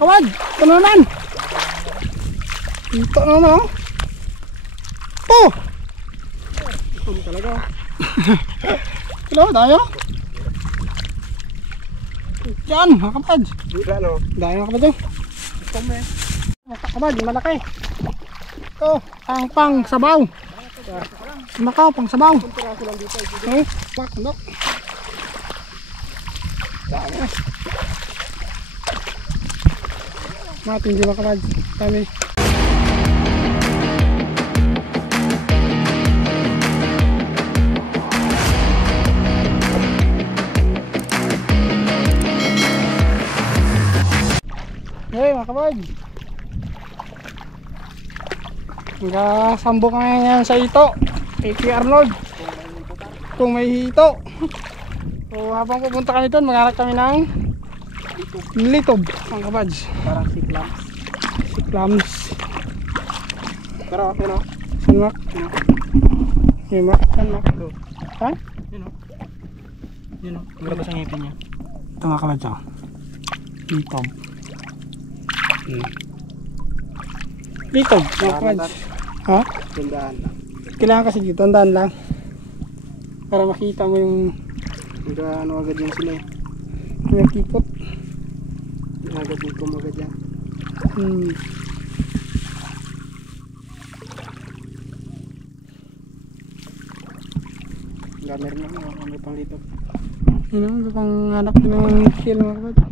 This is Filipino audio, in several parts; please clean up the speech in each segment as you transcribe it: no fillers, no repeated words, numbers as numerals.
kawad. Ito naman. Ito naman oh. Po! Ito talaga. Hello, tayo. Yan, mga kapad. Dahil mga kapad oh. Mga kapad, malaki. Ito, ang pang sabaw. Makaw, pang sabaw. Okay, pak, no. Dami. Matindi mga kapad. Dami. Hey mga kabag, magkasambo kami ngayon sa ito kay Kuya Arnold kung may hito. So habang pupunta kami doon, maghanap kami ng litob mga kabads. Parang siklams. Siklams. Pero okay no? Sanmak. Himak. Sanmak. Ha? Yun o. Yun o. Maganda sa ngipin niya. Ito mga kabads oh. Litob. Litob mga kabads. Ha? Tandaan lang. Kailangan kasi dito, tandaan lang para makita mo yung Ano agad yan sila eh. nakikot. Agad yung kumagad yan. Gamer na mo, may pang lito. Yun ang pang anak ng kill mga kabads.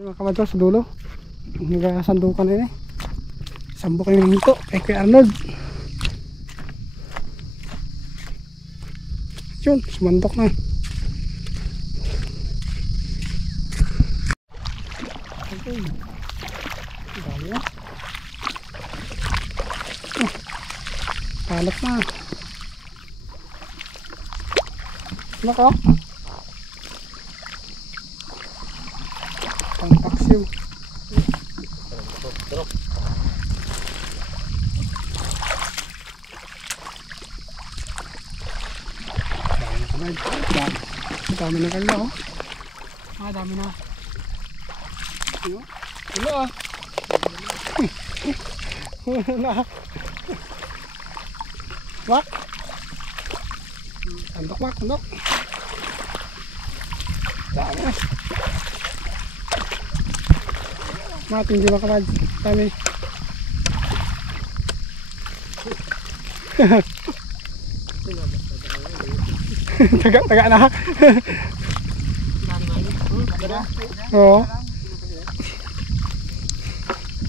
Mga kabads sa dulo nagkasandukan na yun eh. Sambo kayo ng hito kay Kuya Arnold. Yun, sumandok na. Okay. Dami na. Halap na. Nako. Pangpaksiw. Dami na kanila oh. Dami na. Ano ah. Na. Wak. Andok wak, andok. Dami. Matindi ba kapag dami. Taga na. Oo.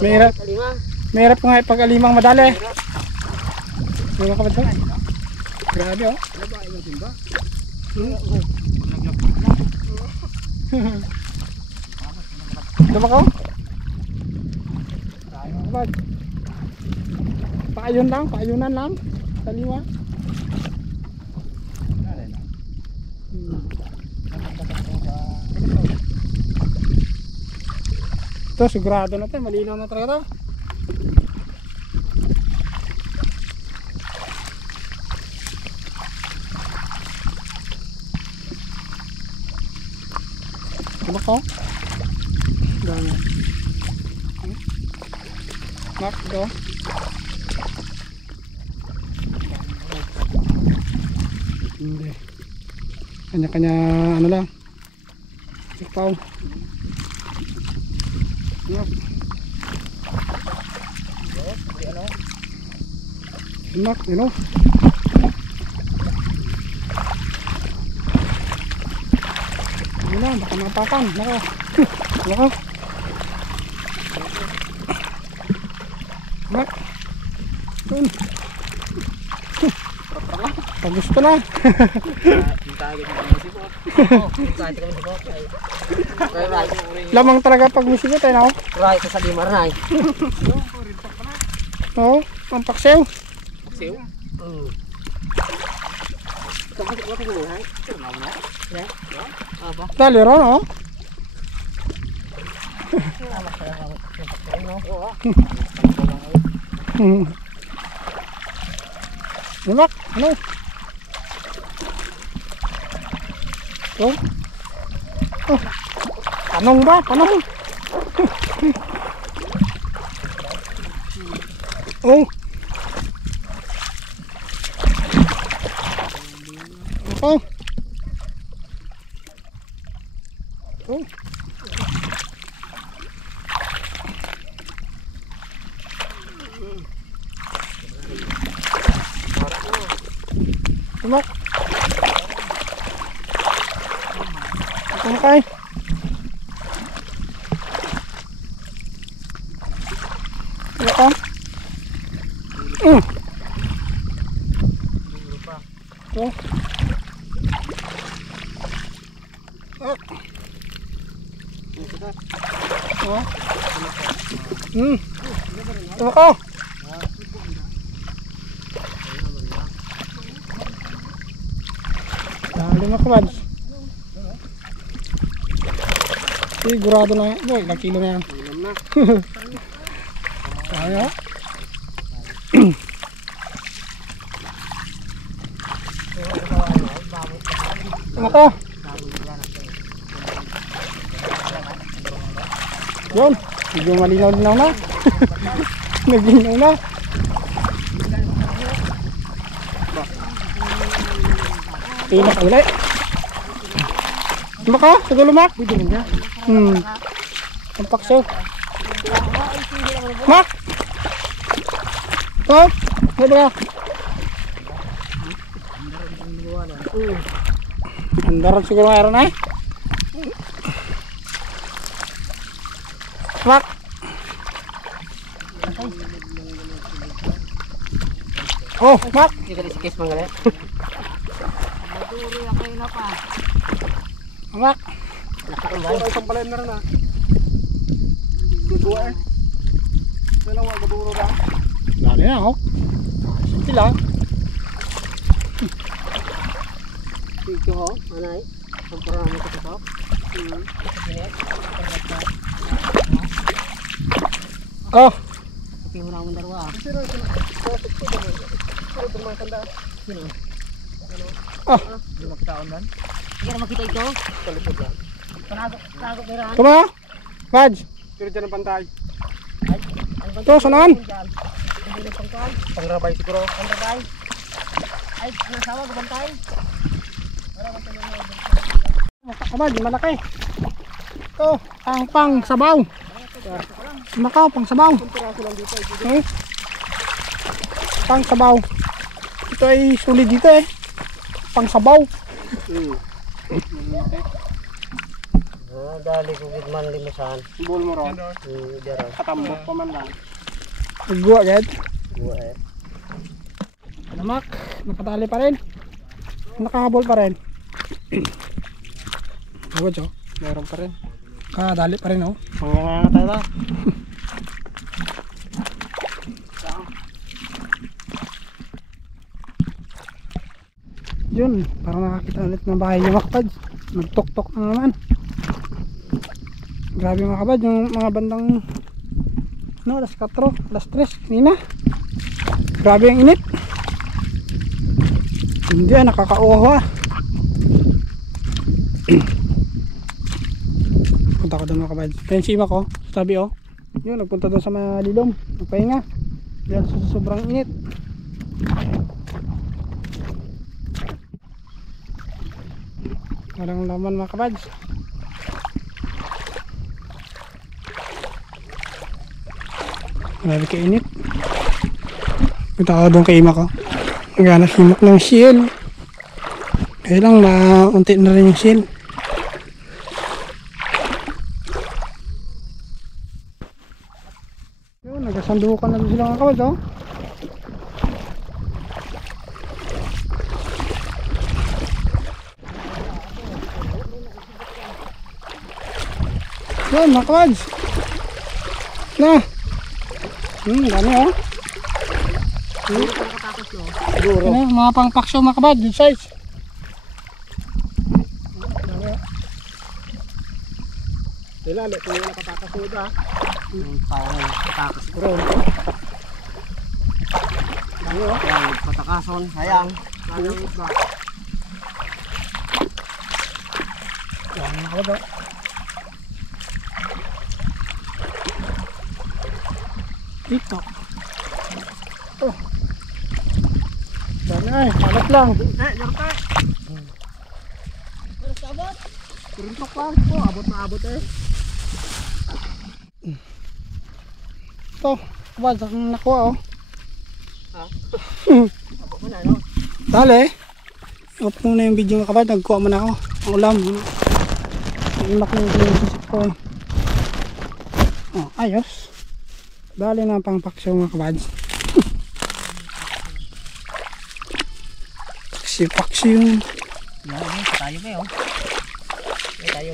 Mahirap ko nga pag-alimang madali. Mga kapatid. Grabe oh. Diba ko? Paayunan lang. Taliwa. Ito sigurado na ito, malinaw na talaga ito. Diba ko? Dami. Mark ito. Hindi. Kanya-kanya ano lang. Sipaw. Yep. Enak, you know. Ano, baka mapakan. Nako. Nako. Mak. Tun. Pag gusto na. Lamang talaga pag musibot ay no? Right, sa limar na eh. Oo, ang paksew. Paksew? Dali ron, no? Dimak, ano? Oh. Oh. Tanong ba? Tanong. Oh. Oh. Oh. Tumak. Tumakay. Tumakay. Oh. Oh. Oh. Tumakay. Lima kabad. Sigurado na yan. Boy, ilang kilo na yan. Ilang na. Ayo. Ako. Yun. Medyo malinaw-linaw na. Naglinaw na. Inak ulit. Maka, sa lumak. Ang pakso. Mak. Oh, ano ba? Andaran siguro mayroon eh. Mak. Oh, mak. Sikis manggalit. Mak. Isang palayan na rin ah. Gagawa eh. Kailang magduro ba? Dali na ako. Sila. Ito ho, anay. Pagparami ko ito. Oh. Tapi mo naman dalawa. Sino? Oh. Hindi makitaon man. Hindi na makita ito. Kalipod lang. Panago perahan. Tuma. Badge. Pero dyan ang pantay. Ito, saan? Pangrabay siguro. Pangrabay. Ay, nasawa ko bantay. Kabad, malaki. Ito, ang pang sabaw. Makaw, pang sabaw. Okay. Pang sabaw. Ito ay sulit dito eh. Pang sabaw. Dali ko gitman limasan. Bol mo ron. Katambok pa man lang. Nagbuwa agad. Buwa eh. Lamak, nakatali pa rin. Nakahabol pa rin. Agad siya. Meron pa rin. Dali pa rin oh. Manganganga tayo ta. Yun, parang nakakita ulit ng bahay niya makapad. Nagtok-tok na naman. Grabe mga kabad, yung mga bandang alas 4, alas 3 kanina. Grabe ang init. Hindi nakakauhaw. Punta ko doon mga kabad. Kaya si ima ko, sabi oh. Yun, nagpunta doon sa malilom. Nagpahinga. Dahil sa sobrang init. Walang laman mga kabad. Grabe kainit. Punta ko doon kay ima ko. Naghanap himak ng shell. Kaya lang maunti na rin yung shell. Yun, nagasandukan na sila mga kabad oh. Yun mga kabad. Na. Dami oh. Siguro. Ano, mga pangpaksyo mga kabad, good size. Ilali, kung yung nakapakasunod ah. Parang patakas ko rin. Ano? Yan, patakason. Sayang. Sayang ba? Nakakaba. Dito. Oh. Dami ay, alat lang. Yorte. Pero sabot. Turintok lang po, abot na abot eh. Ito, kabad, akong nakuha oh. Ha? Abot mo na, no? Dali. Off muna yung video mga kabad, nagkuha mo na ako. Ang ulam. Imak na yung pinasisip ko eh. Oh, ayos. Dali na ang pangpaksyo mga kabad. Paksyo yung Yan, tayo ba yun? Tayo.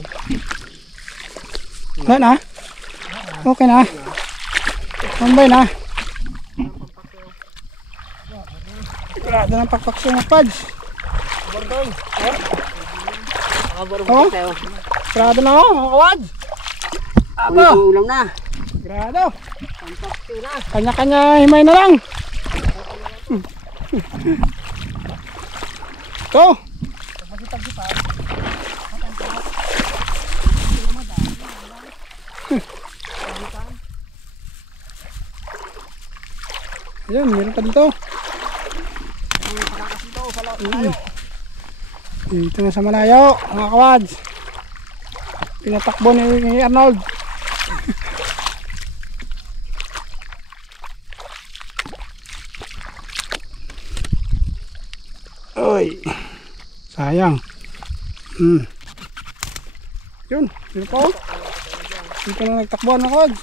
na na? Okay na. Mambay na. Grado ng pakpaksyo mga kabad. Bordong. Oh, grado na ako mga kabad. Aba, Ulam na. grado. Pampakyo na. Kanya-kanya himay na lang. Ito. Ayan, meron pa dito. Dito na sa malayo, mga kawads. Pinatakbo ni Arnold. Oy, sayang. Yun, dito pa oh. Dito na nagtakbuhan mga kawads.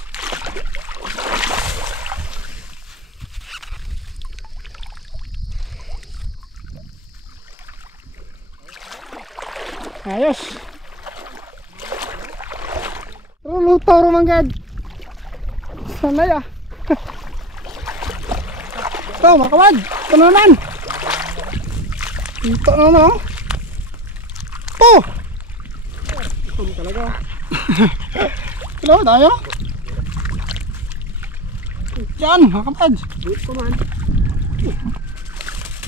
Ayos. Luto rumanggad. Sanay ah. Ito, makawad. Ito naman. Ito naman oh. Ito. Ito talaga. Hello, tayo. Yan, makapad. Buit ko man.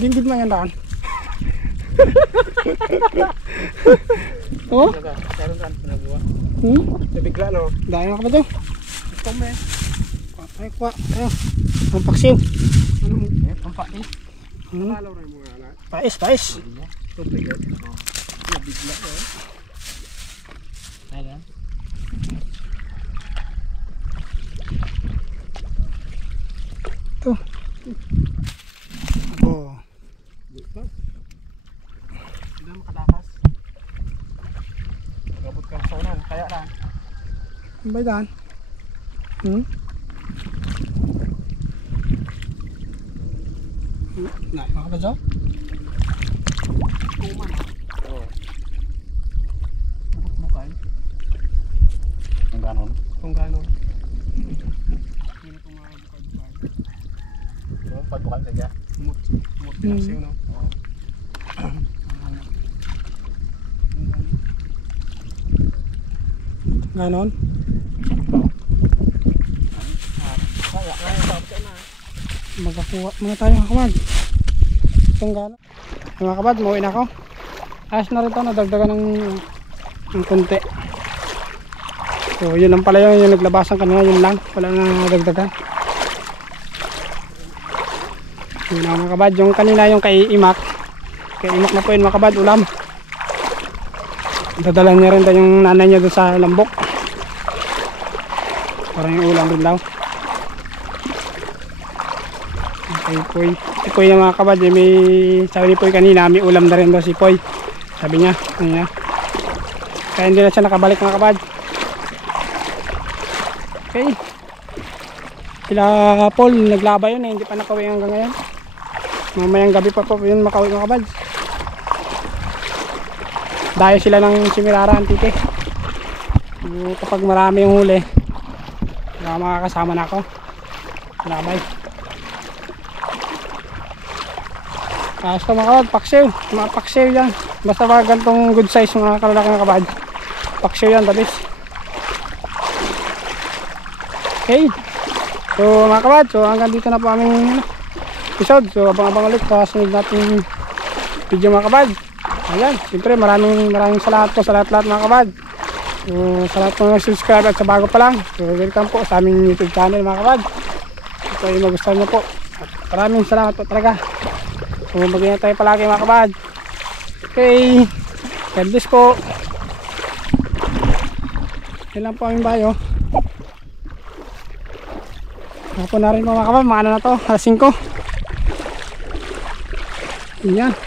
Dindid man yan daan. Oh? Meron ran pinagawa. Nabigla no. Dahil makapad to. Ito me. Ay, kuha. Tayo. Ang paksiw. Ano mo? Pampakis. Palaw na yung mga anak. Pais, pais. Ito bigat. Nabigla no. Ayan. Ito. Oh. Ito. Hindi na makatakas. Magabot ka sa unan. Kaya lang. Ang ba daan? Nah, makapad to. Kuman. Oo. Bukay. Ang ganon. Kung gano'n. Hindi ko makabukay-bukay. So, pagbukan sa dyan. Mut pinasiyo no. Oo. Ganon. Kaya nga yung sabi ka na. Magkakuha mga tayo mga kabad. Itong ganon. Mga kabad, mauwi na ako. Ayos na rin ito, nadagdagan ng konti. So yun lang pala yung naglabasan kanina, yun lang. Wala na dagdagan. Yun na mga kabad, yung kanina yung kay Imak. Kay Imak na po yun mga kabad, ulam. Dadala niya rin tayo yung nanay niya doon sa Lambok. Parang yung ulam rin daw. Okay, Poy. Si Poy yung mga kabad, eh, may, sabi ni Poy kanina, may ulam na rin daw si Poy. Sabi niya, kanina. Kaya hindi na siya nakabalik mga kabad. Okay. Sila Paul, naglaba yun eh, hindi pa nakauwi hanggang ngayon. Mamayang gabi pa po yun makauwi mga kabad. Dahil sila ng Simirara Antique. So, kapag marami yung huli, makakasama na ako. Labay. Ayos ka mga kabad, paksiw. Mga paksiw yan. Basta mga gantong good size mga kalalaki mga kabad. Paksiw yan, tabis. Okay. So mga kabad, so hanggang dito na po aming episode. So abang-abang ulit sa sunod natin video mga kabad. Ayan, siyempre maraming salamat po sa lahat mga kabad. Sa lahat po ng subscribe at sa bago pa lang, welcome po sa aming YouTube channel mga kabad. Ito ay magustuhan nyo po. At maraming salamat po talaga. Mag-ingat tayo palagi mga kabad. Okay, God bless po. Yan lang po aming bayo. Hapon na rin po mga kabad, mga ano na to, alas 5. Yan.